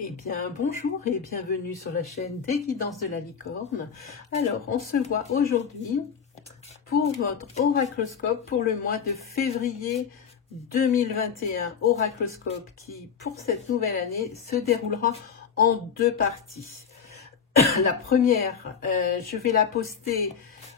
Eh bien, bonjour et bienvenue sur la chaîne des guidances de la licorne. Alors, on se voit aujourd'hui pour votre oracloscope pour le mois de février 2021. Oracloscope qui, pour cette nouvelle année, se déroulera en deux parties. La première, je vais la poster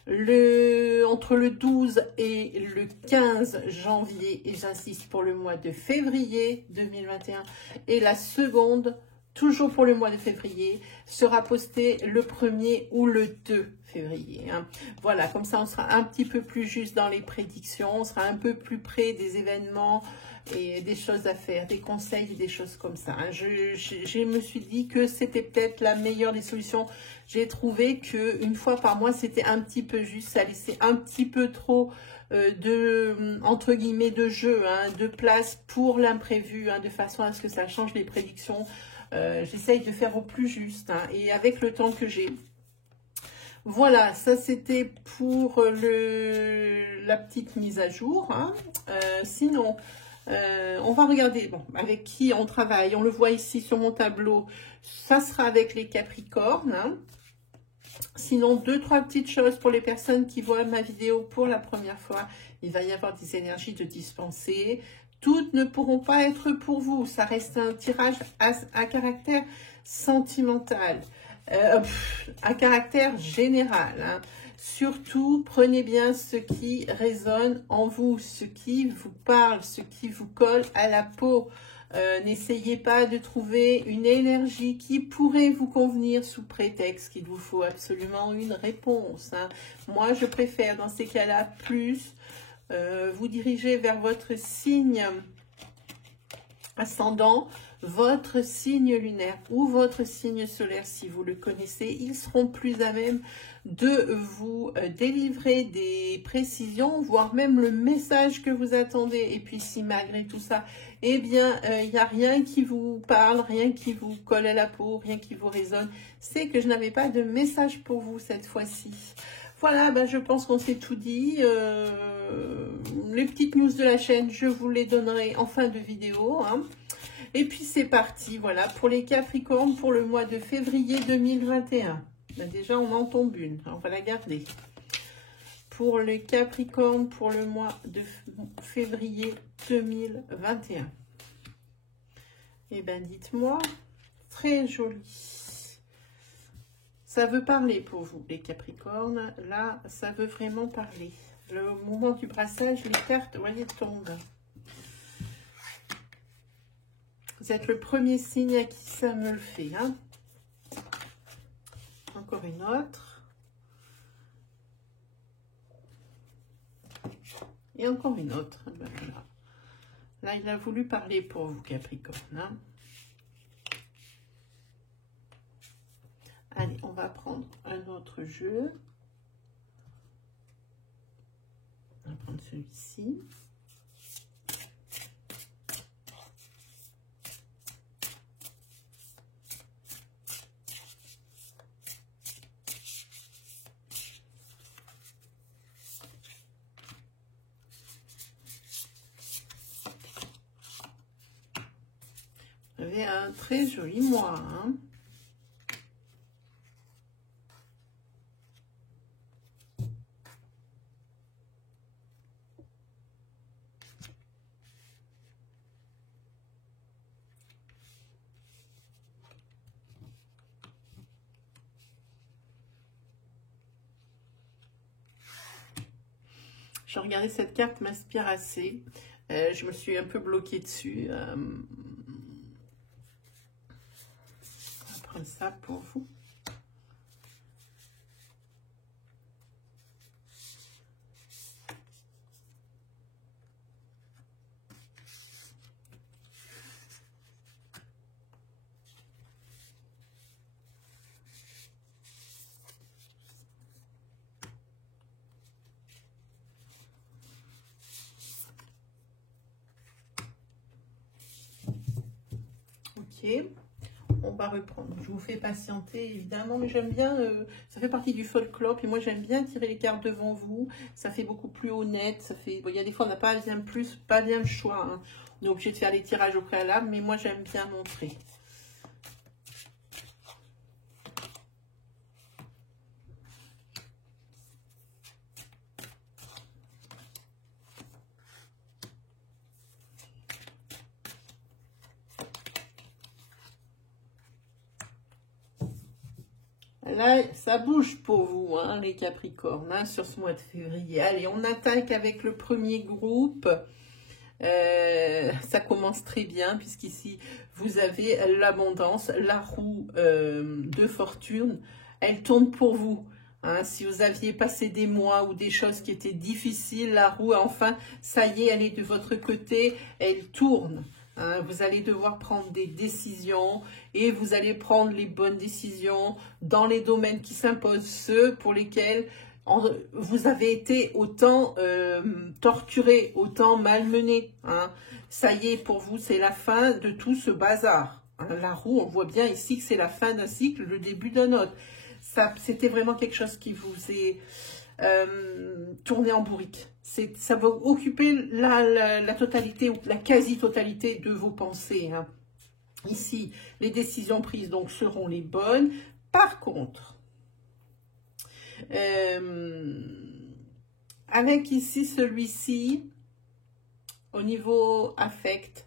entre le 12 et le 15 janvier, et j'insiste pour le mois de février 2021. Et la seconde, toujours pour le mois de février, sera postée le 1er ou le 2 février. Hein. Voilà, comme ça on sera un petit peu plus juste dans les prédictions, on sera un peu plus près des événements et des choses à faire, des conseils, des choses comme ça. Hein. Je me suis dit que c'était peut-être la meilleure des solutions. J'ai trouvé qu'une fois par mois, c'était un petit peu juste, ça laissait un petit peu trop entre guillemets, de jeu, hein, de place pour l'imprévu, hein, de façon à ce que ça change les prédictions. J'essaye de faire au plus juste, hein, et avec le temps que j'ai. Voilà, ça c'était pour la petite mise à jour. Hein. Sinon, on va regarder avec qui on travaille. On le voit ici sur mon tableau. Ça sera avec les Capricornes. Hein. Sinon, 2-3 petites choses pour les personnes qui voient ma vidéo pour la première fois. Il va y avoir des énergies de dispensées. Toutes ne pourront pas être pour vous. Ça reste un tirage à caractère sentimental, à caractère général. Hein. Surtout, prenez bien ce qui résonne en vous, ce qui vous parle, ce qui vous colle à la peau. N'essayez pas de trouver une énergie qui pourrait vous convenir sous prétexte qu'il vous faut absolument une réponse. Hein. Moi, je préfère dans ces cas-là plus vous diriger vers votre signe ascendant, votre signe lunaire ou votre signe solaire si vous le connaissez. Ils seront plus à même de vous délivrer des précisions, voire même le message que vous attendez. Et puis si malgré tout ça, eh bien, il n'y a rien qui vous parle, rien qui vous colle à la peau, rien qui vous résonne, c'est que je n'avais pas de message pour vous cette fois-ci. Voilà, ben, je pense qu'on s'est tout dit. Les petites news de la chaîne, je vous les donnerai en fin de vidéo. Hein. Et puis c'est parti, voilà, pour les Capricornes pour le mois de février 2021. Ben, déjà, on en tombe une, on va la garder. Pour les Capricornes pour le mois de février 2021. Eh bien, dites-moi, très joli. Ça veut parler pour vous, les Capricornes. Là, ça veut vraiment parler. Le moment du brassage, les cartes, vous voyez, tombent. Vous êtes le premier signe à qui ça me le fait. Hein. Encore une autre. Et encore une autre. Ben voilà. Là, il a voulu parler pour vous, Capricorne. Hein. Allez, on va prendre un autre jeu. On va prendre celui-ci. Vous avez un très joli mois. Hein. Je regardais cette carte, m'inspire assez. Je me suis un peu bloquée dessus. On va prendre ça pour vous. On va reprendre. Je vous fais patienter évidemment, mais j'aime bien, ça fait partie du folklore, puis moi j'aime bien tirer les cartes devant vous, ça fait beaucoup plus honnête, ça fait, bon, il y a des fois on n'a pas bien le choix, hein. On est obligé de faire les tirages au préalable, mais moi j'aime bien montrer. Là, ça bouge pour vous, hein, les Capricornes, hein, sur ce mois de février. Allez, on attaque avec le premier groupe. Ça commence très bien, puisqu'ici, vous avez l'abondance, la roue de fortune. Elle tourne pour vous. Hein, si vous aviez passé des mois ou des choses qui étaient difficiles, la roue, enfin, ça y est, elle est de votre côté, elle tourne. Hein, vous allez devoir prendre des décisions et vous allez prendre les bonnes décisions dans les domaines qui s'imposent, ceux pour lesquels vous avez été autant torturé, autant malmené. Hein. Ça y est, pour vous, c'est la fin de tout ce bazar. Hein, la roue, on voit bien ici que c'est la fin d'un cycle, le début d'un autre. C'était vraiment quelque chose qui vous est tourné en bourrique. Ça va occuper la totalité ou la quasi-totalité de vos pensées. Hein. Ici, les décisions prises donc seront les bonnes. Par contre, avec ici celui-ci, au niveau affect,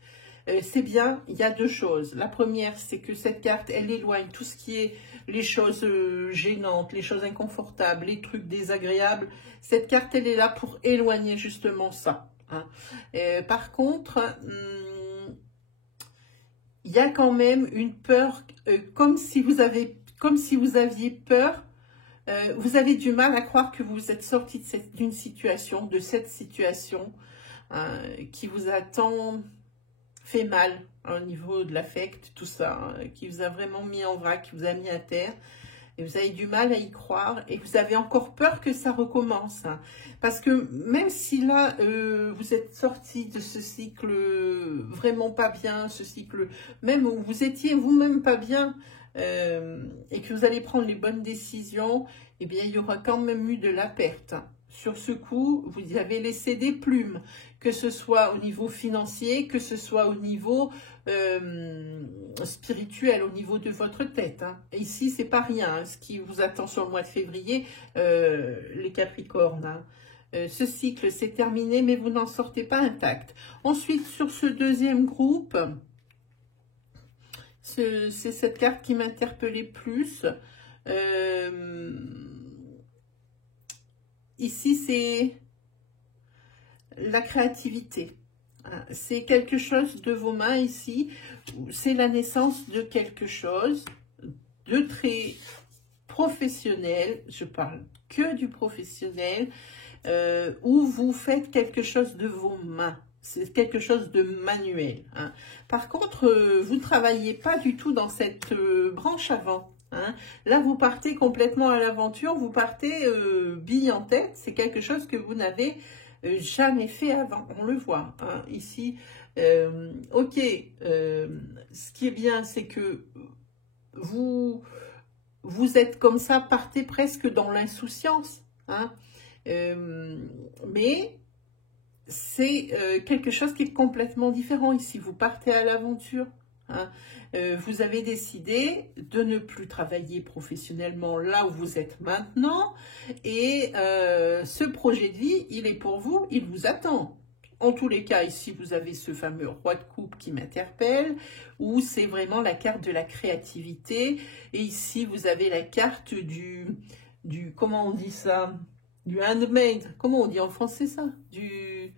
c'est bien, il y a deux choses. La première, c'est que cette carte, elle éloigne tout ce qui est les choses gênantes, les choses inconfortables, les trucs désagréables. Cette carte, elle est là pour éloigner justement ça. Hein. Par contre, il y a quand même une peur, comme si vous aviez peur. Vous avez du mal à croire que vous êtes sorti d'une situation, de cette situation qui vous a tant fait mal au niveau de l'affect, tout ça, hein, qui vous a vraiment mis en vrac, qui vous a mis à terre. Et vous avez du mal à y croire et vous avez encore peur que ça recommence. Hein. Parce que même si là, vous êtes sorti de ce cycle vraiment pas bien, ce cycle même où vous étiez vous-même pas bien, et que vous allez prendre les bonnes décisions, eh bien, il y aura quand même eu de la perte. Sur ce coup, vous avez laissé des plumes, que ce soit au niveau financier, que ce soit au niveau spirituel, au niveau de votre tête. Hein. Et ici, c'est pas rien, hein, ce qui vous attend sur le mois de février, les Capricornes. Hein. Ce cycle, c'est terminé, mais vous n'en sortez pas intact. Ensuite, sur ce deuxième groupe, c'est cette carte qui m'interpellait plus. Ici, c'est la créativité. C'est quelque chose de vos mains ici. C'est la naissance de quelque chose de très professionnel. Je parle que du professionnel. Où vous faites quelque chose de vos mains. C'est quelque chose de manuel. Hein. Par contre, vous ne travaillez pas du tout dans cette branche avant. Hein. Là, vous partez complètement à l'aventure, vous partez bille en tête. C'est quelque chose que vous n'avez jamais fait avant. On le voit. Hein. Ici, ok, ce qui est bien, c'est que vous êtes comme ça, partez presque dans l'insouciance. Hein. Mais c'est quelque chose qui est complètement différent ici. Vous partez à l'aventure. Hein. Vous avez décidé de ne plus travailler professionnellement là où vous êtes maintenant. Et ce projet de vie, il est pour vous, il vous attend. En tous les cas, ici, vous avez ce fameux roi de coupe qui m'interpelle, où c'est vraiment la carte de la créativité. Et ici, vous avez la carte du comment on dit ça? Du handmade, comment on dit en français ça? Du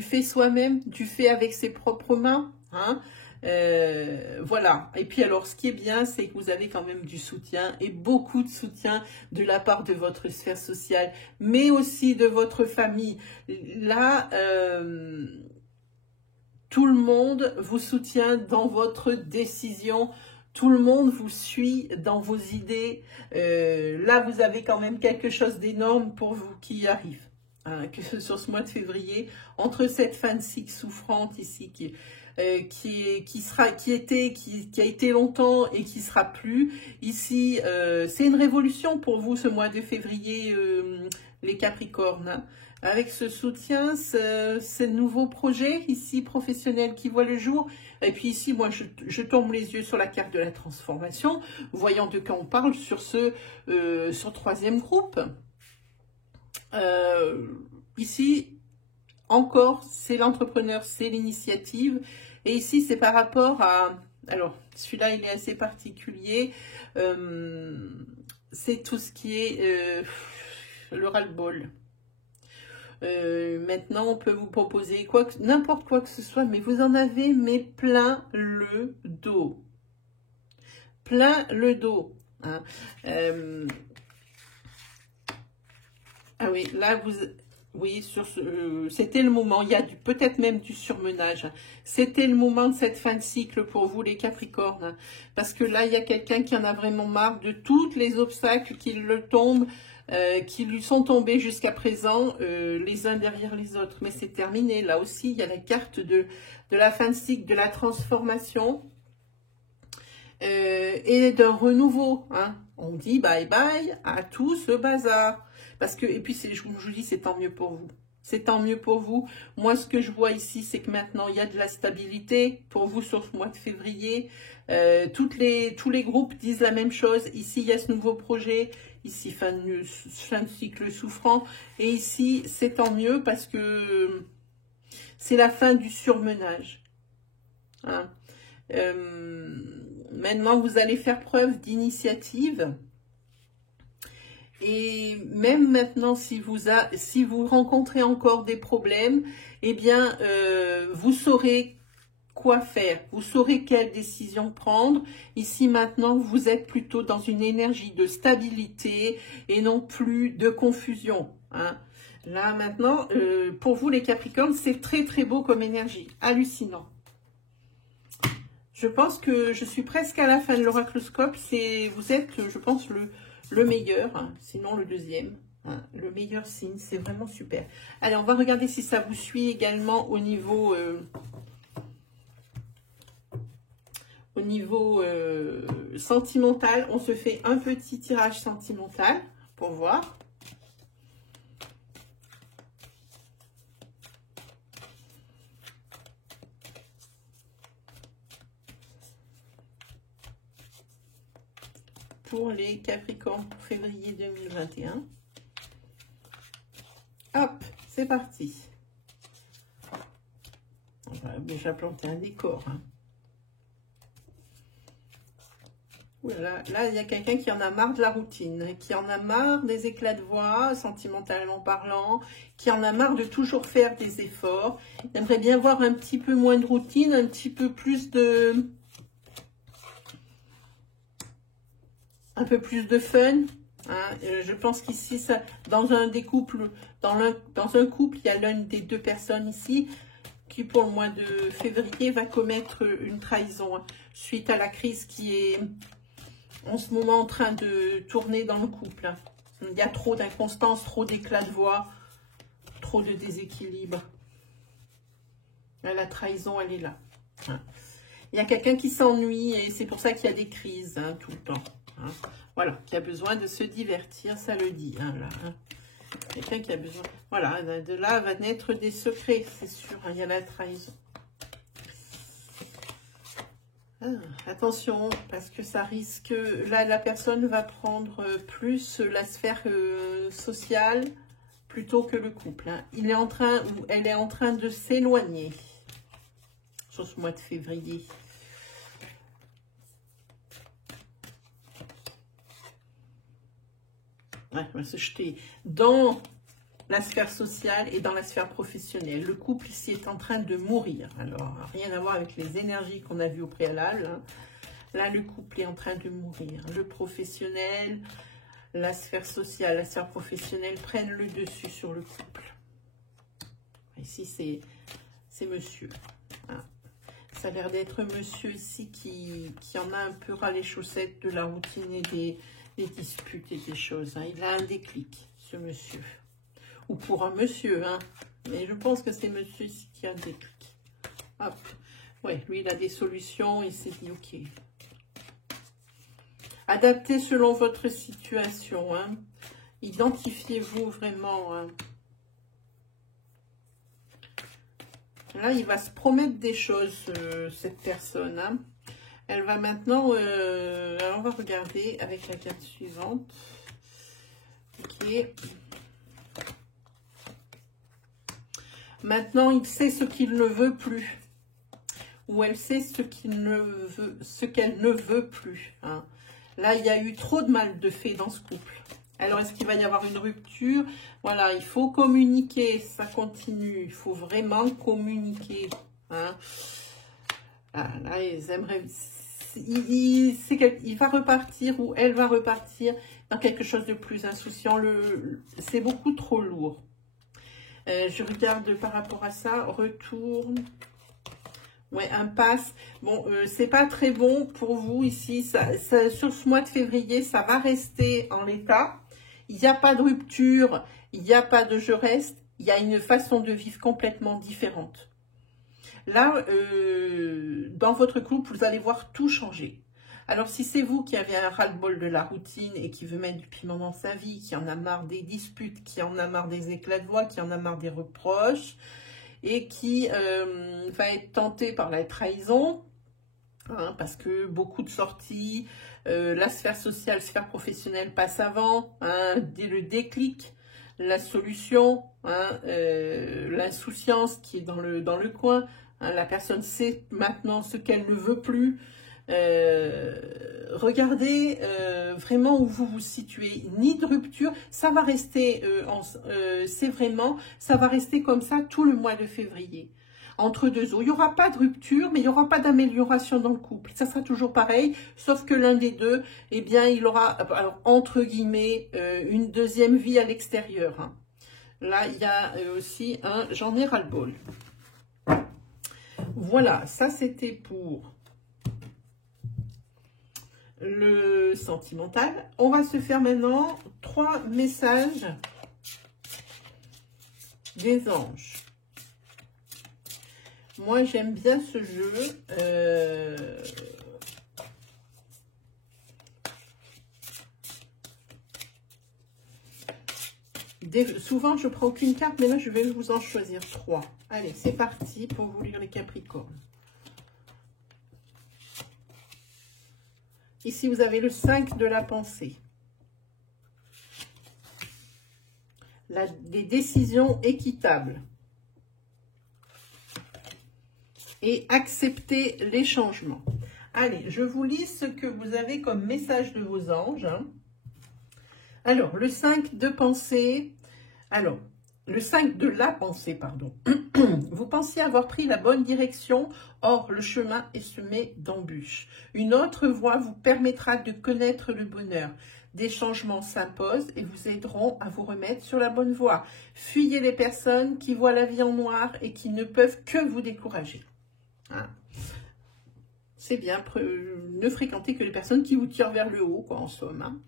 fait soi-même, du fait avec ses propres mains. Hein? Voilà. Et puis alors, ce qui est bien, c'est que vous avez quand même du soutien et beaucoup de soutien de la part de votre sphère sociale, mais aussi de votre famille. Là, tout le monde vous soutient dans votre décision. Tout le monde vous suit dans vos idées. Là, vous avez quand même quelque chose d'énorme pour vous qui arrive. Hein, que sur ce mois de février, entre cette fin de cycle souffrante ici, qui a été longtemps et qui sera plus. Ici, c'est une révolution pour vous ce mois de février, les Capricornes. Hein. Avec ce soutien, ce nouveau projet ici professionnel qui voit le jour. Et puis ici, moi, je tombe les yeux sur la carte de la transformation, voyant de quoi on parle sur ce troisième groupe. Ici, encore, c'est l'entrepreneur, c'est l'initiative. Et ici, c'est par rapport à Alors, celui-là, il est assez particulier. C'est tout ce qui est le ras-le-bol. Maintenant, on peut vous proposer n'importe quoi que ce soit, mais vous en avez, mais plein le dos. Plein le dos. Hein. Ah oui, là, oui, c'était le moment, il y a peut-être même du surmenage. C'était le moment de cette fin de cycle pour vous, les Capricornes. Parce que là, il y a quelqu'un qui en a vraiment marre de tous les obstacles qui lui sont tombés jusqu'à présent, les uns derrière les autres. Mais c'est terminé. Là aussi, il y a la carte de la fin de cycle, de la transformation et d'un renouveau. Hein. On dit bye bye à tout ce bazar. Parce que, et puis, je vous dis, c'est tant mieux pour vous. C'est tant mieux pour vous. Moi, ce que je vois ici, c'est que maintenant, il y a de la stabilité pour vous sur ce mois de février. Tous les groupes disent la même chose. Ici, il y a ce nouveau projet. Ici, fin de cycle souffrant. Et ici, c'est tant mieux parce que c'est la fin du surmenage. Hein. Maintenant, vous allez faire preuve d'initiative. Et même maintenant, si vous rencontrez encore des problèmes, eh bien, vous saurez quoi faire. Vous saurez quelle décision prendre. Ici, maintenant, vous êtes plutôt dans une énergie de stabilité et non plus de confusion. Hein. Là, maintenant, pour vous, les Capricornes, c'est très, très beau comme énergie. Hallucinant. Je pense que je suis presque à la fin de l'oracloscope. Vous êtes, je pense, le meilleur, hein, sinon le deuxième. Hein, le meilleur signe, c'est vraiment super. Allez, on va regarder si ça vous suit également au niveau sentimental. On se fait un petit tirage sentimental pour voir. Pour les Capricornes pour février 2021. Hop, c'est parti. On va déjà planter un décor. Hein. Voilà. Là, il y a quelqu'un qui en a marre de la routine, qui en a marre des éclats de voix, sentimentalement parlant, qui en a marre de toujours faire des efforts. Il aimerait bien voir un petit peu moins de routine, un petit peu plus de... un peu plus de fun. Hein. Je pense qu'ici, dans un couple, il y a l'une des deux personnes ici qui, pour le mois de février, va commettre une trahison hein, suite à la crise qui est en ce moment en train de tourner dans le couple. Hein. Il y a trop d'inconstance, trop d'éclat de voix, trop de déséquilibre. Là, la trahison, elle est là. Hein. Il y a quelqu'un qui s'ennuie et c'est pour ça qu'il y a des crises hein, tout le temps. Hein. Voilà, qui a besoin de se divertir, ça le dit. Hein, là, hein. Quelqu'un qui a besoin... Voilà, de là va naître des secrets, c'est sûr. Hein, il y a la trahison. Ah, attention, parce que ça risque... Là, la personne va prendre plus la sphère sociale plutôt que le couple. Hein. Il est en train, ou elle est en train de s'éloigner sur ce mois de février. Ouais, on va se jeter dans la sphère sociale et dans la sphère professionnelle. Le couple ici est en train de mourir. Alors, rien à voir avec les énergies qu'on a vues au préalable. Hein. Là, le couple est en train de mourir. Le professionnel, la sphère sociale, la sphère professionnelle prennent le dessus sur le couple. Ici, c'est monsieur. Hein. Ça a l'air d'être monsieur ici qui en a un peu ras les chaussettes de la routine et des disputes et des choses. Hein. Il a un déclic, ce monsieur. Ou pour un monsieur, hein. Mais je pense que c'est monsieur ici qui a un déclic. Hop. Ouais, lui, il a des solutions. Il s'est dit, ok. Adaptez selon votre situation. Hein. Identifiez-vous vraiment. Hein. Là, il va se promettre des choses, cette personne. Hein. Elle va maintenant... alors, on va regarder avec la carte suivante. Ok. Maintenant, il sait ce qu'il ne veut plus. où elle sait ce qu'elle ne veut plus. Hein. Là, il y a eu trop de mal de fait dans ce couple. Alors, est-ce qu'il va y avoir une rupture? Voilà, il faut communiquer, ça continue. Il faut vraiment communiquer. Hein. Ah, là, ils aimeraient... Il va repartir ou elle va repartir dans quelque chose de plus insouciant. C'est beaucoup trop lourd. Je regarde par rapport à ça. Retour. Ouais, impasse. Bon, c'est pas très bon pour vous ici. Sur ce mois de février, ça va rester en l'état. Il n'y a pas de rupture, il n'y a pas de je reste. Il y a une façon de vivre complètement différente. Là, dans votre couple, vous allez voir tout changer. Alors, si c'est vous qui avez un ras-le-bol de la routine et qui veut mettre du piment dans sa vie, qui en a marre des disputes, qui en a marre des éclats de voix, qui en a marre des reproches, et qui va être tenté par la trahison, hein, parce que beaucoup de sorties, la sphère sociale, sphère professionnelle passe avant, hein, le déclic, la solution, hein, l'insouciance qui est dans le coin, hein, la personne sait maintenant ce qu'elle ne veut plus. Regardez vraiment où vous vous situez, ni de rupture, ça va rester, c'est vraiment, ça va rester comme ça tout le mois de février. Entre deux eaux, il n'y aura pas de rupture, mais il n'y aura pas d'amélioration dans le couple. Ça sera toujours pareil, sauf que l'un des deux, eh bien, il aura, alors, entre guillemets, une deuxième vie à l'extérieur. Hein. Là, il y a aussi un j'en ai ras-le-bol. Voilà, ça c'était pour le sentimental. On va se faire maintenant 3 messages des anges. Moi, j'aime bien ce jeu. Souvent, je prends qu'une carte, mais là, je vais vous en choisir 3. Allez, c'est parti pour vous lire les Capricornes. Ici, vous avez le 5 de la pensée. Des décisions équitables. Et accepter les changements. Allez, je vous lis ce que vous avez comme message de vos anges. Alors, le 5 de pensée. Alors, le 5 de la pensée, pardon. Vous pensiez avoir pris la bonne direction, or le chemin est semé d'embûches. Une autre voie vous permettra de connaître le bonheur. Des changements s'imposent et vous aideront à vous remettre sur la bonne voie. Fuyez les personnes qui voient la vie en noir et qui ne peuvent que vous décourager. Hein. C'est bien, ne fréquentez que les personnes qui vous tirent vers le haut, quoi, en somme. Hein.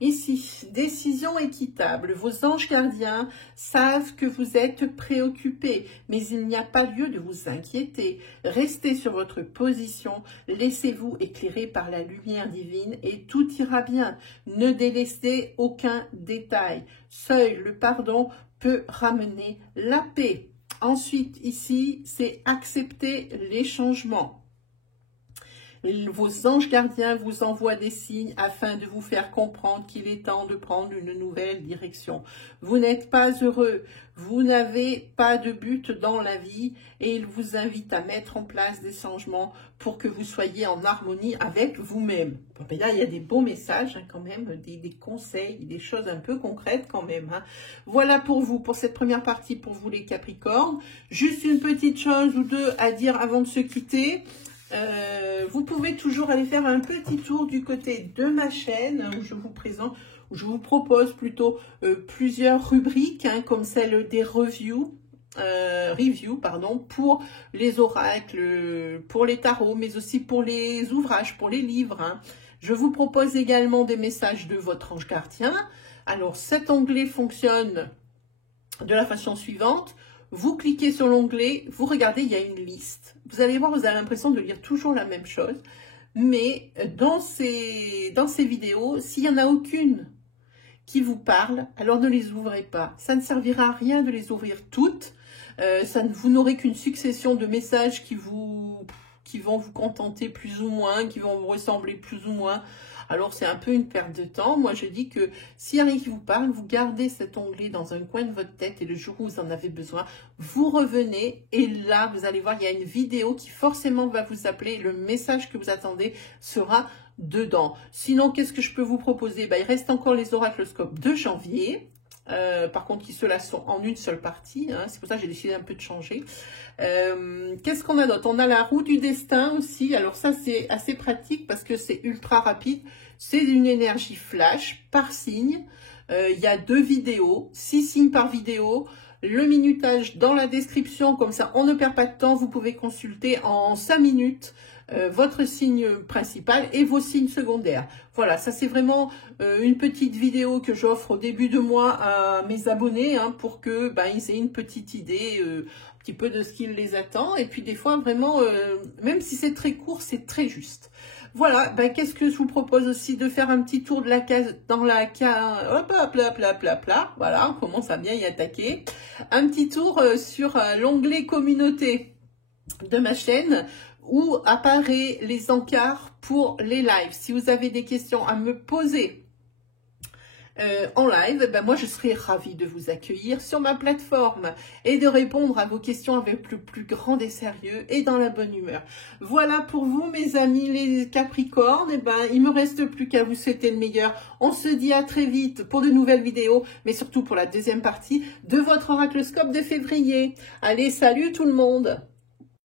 Ici, décision équitable. Vos anges gardiens savent que vous êtes préoccupés, mais il n'y a pas lieu de vous inquiéter. Restez sur votre position, laissez-vous éclairer par la lumière divine et tout ira bien. Ne délaissez aucun détail. Seul le pardon peut ramener la paix. Ensuite, ici, c'est accepter les changements. Vos anges gardiens vous envoient des signes afin de vous faire comprendre qu'il est temps de prendre une nouvelle direction. Vous n'êtes pas heureux, vous n'avez pas de but dans la vie et ils vous invitent à mettre en place des changements pour que vous soyez en harmonie avec vous-même. Là, il y a des beaux messages hein, quand même, des conseils, des choses un peu concrètes quand même. Hein. Voilà pour vous, pour cette première partie, pour vous les Capricornes. Juste une petite chose ou deux à dire avant de se quitter. Vous pouvez toujours aller faire un petit tour du côté de ma chaîne où je vous présente, où je vous propose plutôt plusieurs rubriques hein, comme celle des reviews pour les oracles, pour les tarots, mais aussi pour les ouvrages, pour les livres. Hein. Je vous propose également des messages de votre ange gardien. Alors cet onglet fonctionne de la façon suivante. Vous cliquez sur l'onglet, vous regardez, il y a une liste. Vous allez voir, vous avez l'impression de lire toujours la même chose. Mais dans ces vidéos, s'il n'y en a aucune qui vous parle, alors ne les ouvrez pas. Ça ne servira à rien de les ouvrir toutes. Vous n'aurez qu'une succession de messages qui vous qui vont vous contenter plus ou moins, qui vont vous ressembler plus ou moins. Alors, c'est un peu une perte de temps. Moi, je dis que s'il y a rien qui vous parle, vous gardez cet onglet dans un coin de votre tête et le jour où vous en avez besoin, vous revenez et là, vous allez voir, il y a une vidéo qui forcément va vous appeler. Le message que vous attendez sera dedans. Sinon, qu'est-ce que je peux vous proposer? Il reste encore les oracloscopes de janvier. Par contre, ceux-là sont en une seule partie. Hein, c'est pour ça que j'ai décidé un peu de changer. Qu'est-ce qu'on a d'autre? On a la roue du destin aussi. Alors ça, c'est assez pratique parce que c'est ultra rapide. C'est une énergie flash par signe. Il y a 2 vidéos, 6 signes par vidéo. Le minutage dans la description, comme ça on ne perd pas de temps. Vous pouvez consulter en 5 minutes votre signe principal et vos signes secondaires. Voilà, ça c'est vraiment une petite vidéo que j'offre au début de mois à mes abonnés hein, pour que ils aient une petite idée un petit peu de ce qui les attend. Et puis des fois vraiment, même si c'est très court, c'est très juste. Voilà, qu'est-ce que je vous propose aussi de faire un petit tour de la case dans la case, hop, voilà, on commence à bien y attaquer. Un petit tour sur l'onglet communauté de ma chaîne où apparaît les encarts pour les lives. Si vous avez des questions à me poser en live, moi je serai ravie de vous accueillir sur ma plateforme et de répondre à vos questions avec le plus grand des sérieux et dans la bonne humeur. Voilà pour vous mes amis les Capricornes, il me reste plus qu'à vous souhaiter le meilleur. On se dit à très vite pour de nouvelles vidéos, mais surtout pour la deuxième partie de votre oracloscope de février. Allez, salut tout le monde!